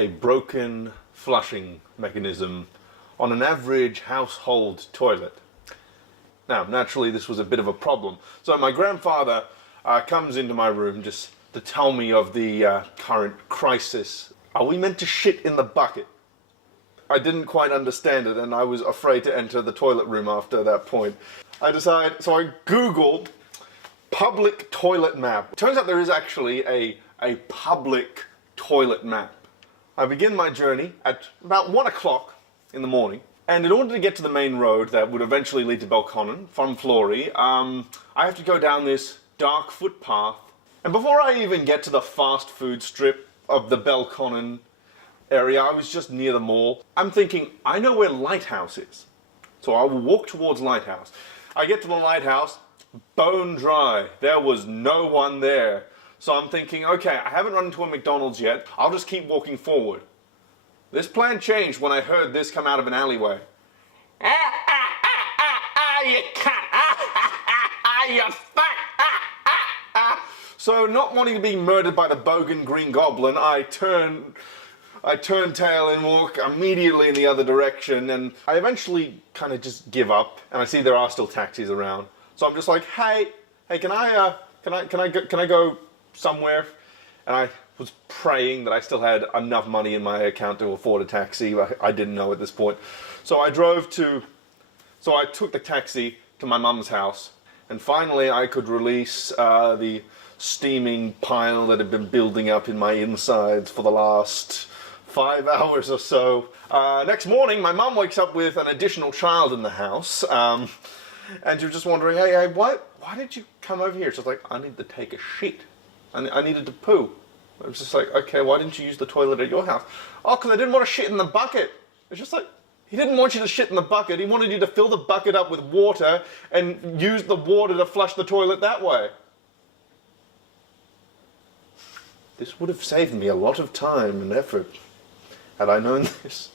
a broken flushing mechanism on an average household toilet. Now, naturally, this was a bit of a problem. So my grandfather comes into my room just to tell me of the current crisis. Are we meant to shit in the bucket? I didn't quite understand it, and I was afraid to enter the toilet room after that point. So I Googled public toilet map. It turns out there is actually a public toilet map. I begin my journey at about 1 o'clock in the morning, and in order to get to the main road that would eventually lead to Belconnen from Florey, I have to go down this dark footpath. And before I even get to the fast food strip of the Belconnen area, I was just near the mall. I'm thinking, I know where Lighthouse is. So I will walk towards Lighthouse. I get to the Lighthouse, bone dry. There was no one there. So I'm thinking, okay, I haven't run into a McDonald's yet. I'll just keep walking forward. This plan changed when I heard this come out of an alleyway. You cunt! You fuck! So, not wanting to be murdered by the Bogan Green Goblin, I turn tail and walk immediately in the other direction, and I eventually kind of just give up, and I see there are still taxis around. So I'm just like, hey, can I go somewhere? And I was praying that I still had enough money in my account to afford a taxi. I didn't know at this point. So I took the taxi to my mum's house, and finally I could release the steaming pile that had been building up in my insides for the last 5 hours or so. Next morning, my mum wakes up with an additional child in the house, and she was just wondering, hey, why did you come over here? She was like, I need to take a shit. I needed to poo. I was just like, okay, why didn't you use the toilet at your house? Oh, because I didn't want to shit in the bucket. It's just like, he didn't want you to shit in the bucket. He wanted you to fill the bucket up with water and use the water to flush the toilet that way. This would have saved me a lot of time and effort had I known this.